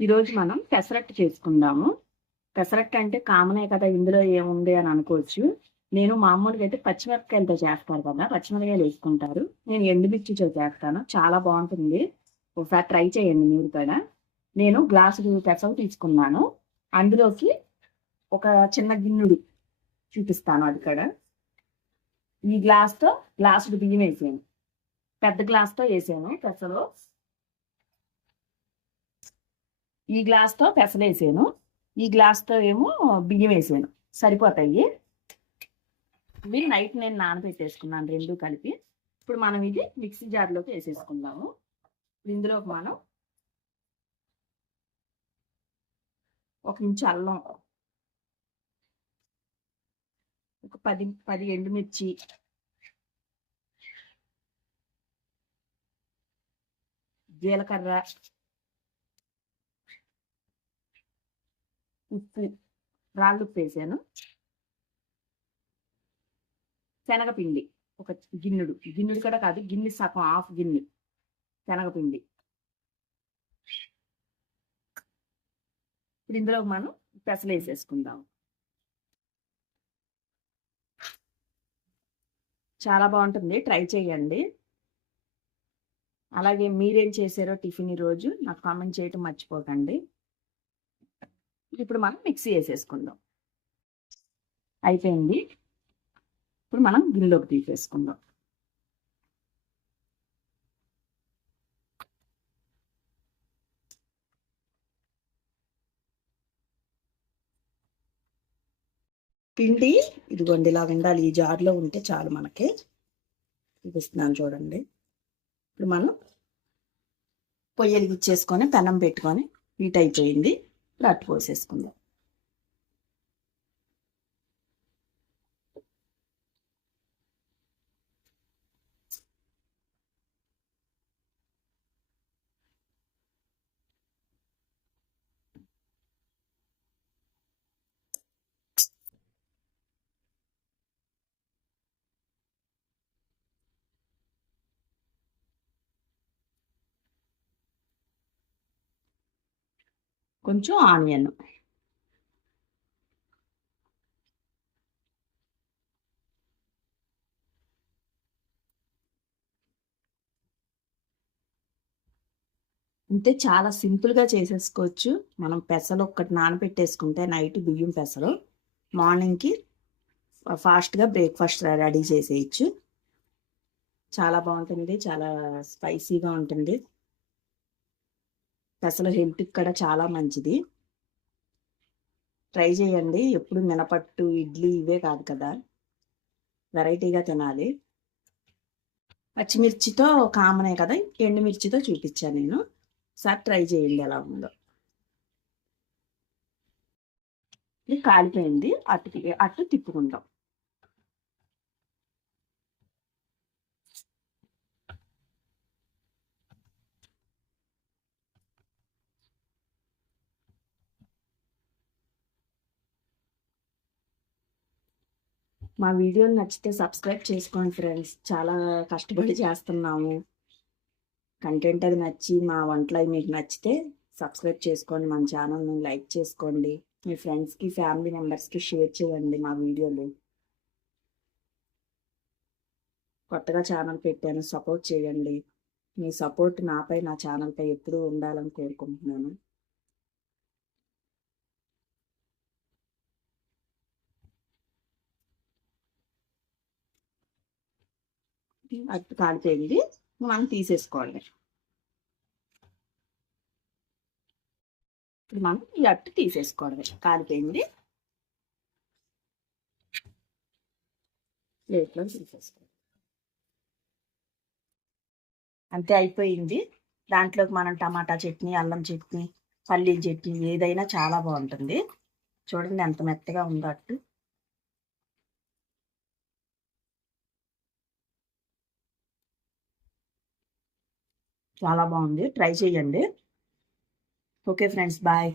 ఈరోజు మనం పెసరట్టు చేసుకుందాము. పెసరట్టు అంటే కామనే కదా! ఇందులో ఏముంది అని అనుకోవచ్చు. నేను మామూలుగా అయితే పచ్చిమిరపకాయలతో చేస్తారు కదా! పచ్చిమిరపకాయలు వేసుకుంటారు. నేను ఎండుమిర్చితో చేస్తాను. చాలా బాగుంటుంది. ఒకసారి ట్రై చేయండి మీరు కూడా. నేను గ్లాసుడు పెసలు తీసుకున్నాను. అందులోకి ఒక చిన్న గిన్నెడు చూపిస్తాను అది కూడా. ఈ గ్లాస్‌తో గ్లాసుడు బియ్యం వేసాను. పెద్ద గ్లాస్‌తో వేసాను పెసలు. ఈ గ్లాస్‌తో పెసలేసాను. ఈ గ్లాస్‌తో ఏమో బియ్యం వేసాను. సరిపోతాయి. ఇవి నైట్ నేను నానబెట్టేసుకున్నాను 2 కలిపి. ఇప్పుడు మనం ఇది మిక్సీ జార్‌లోకి వేసేసుకుందాము. ఇందులోకి మనం ఒక ఇంచు అల్లం, ఒక 10 ఎండుమిర్చి, జీలకర్ర, ఉప్పు, రాళ్ళుప్పు వేసాను. శనగపిండి ఒక గిన్నెడు. గిన్నెడు కూడా కాదు, గిన్నె సగం హాఫ్ గిన్నె శనగపిండి. ఇప్పుడు ఇందులోకి మనం పెసలేసేసుకుందాం. చాలా బాగుంటుంది. ట్రై చేయండి. అలాగే మీరేం చేశారో టిఫిన్ ఈరోజు నాకు కామెంట్ చేయటం మర్చిపోకండి. ఇప్పుడు మనం మిక్సీ వేసేసుకుందాం. అయిపోయింది. ఇప్పుడు మనం గిన్నెలోకి తీసేసుకుందాం. పిండి ఇదిగోండి ఇలా ఉండాలి. ఈ జార్లో ఉంటే చాలు మనకి. చూపిస్తున్నాను చూడండి. ఇప్పుడు మనం పొయ్యి వెలిగించేసుకొని పెనం పెట్టుకొని హీట్ అయిపోయింది. ఇప్పుడు అట్టు పోసేసుకుందాం. కొంచెం ఆనియన్, అంటే చాలా సింపుల్గా చేసేసుకోవచ్చు. మనం పెసలు ఒక్కటి నానబెట్టేసుకుంటే నైట్ బియ్యం పెసలు మార్నింగ్కి ఫాస్ట్గా బ్రేక్ఫాస్ట్ రెడీ చేసేయచ్చు. చాలా బాగుంటుంది. చాలా స్పైసీగా ఉంటుంది. పెసలు హెల్త్కి కూడా చాలా మంచిది. ట్రై చేయండి. ఎప్పుడు మినపట్టు ఇడ్లీ ఇవే కాదు కదా, వెరైటీగా తినాలి. పచ్చిమిర్చితో కామనే కదా, ఎండుమిర్చితో చూపించాను నేను. ఒకసారి ట్రై చేయండి ఎలా ఉందో. ఇది కాలిపోయింది. అట్టు తిప్పుకుందాం. మా వీడియోలు నచ్చితే సబ్స్క్రైబ్ చేసుకోండి ఫ్రెండ్స్. చాలా కష్టపడి చేస్తున్నాము. కంటెంట్ అది నచ్చి మా వంటలు అవి మీకు నచ్చితే సబ్స్క్రైబ్ చేసుకోండి. మన ఛానల్ని లైక్ చేసుకోండి. మీ ఫ్రెండ్స్కి ఫ్యామిలీ మెంబర్స్కి షేర్ చేయండి మా వీడియోలు. కొత్తగా ఛానల్ పెట్టాను, సపోర్ట్ చేయండి. మీ సపోర్ట్ నాపై నా ఛానల్పై ఎప్పుడూ ఉండాలని కోరుకుంటున్నాను. అట్టు కాలిపోయింది. మనం తీసేసుకోవాలి. ఇప్పుడు మనం ఈ అట్టు తీసేసుకోవడమే. కాలిపోయింది. ప్లేట్లో తీసేసుకోవాలి. అంతే, అయిపోయింది. దాంట్లోకి మనం టమాటా చట్నీ, అల్లం చట్నీ, పల్లీల చట్నీ ఏదైనా చాలా బాగుంటుంది. చూడండి ఎంత మెత్తగా ఉందో అట్టు. చాలా బాగుంది. ట్రై చేయండి. Okay friends, bye.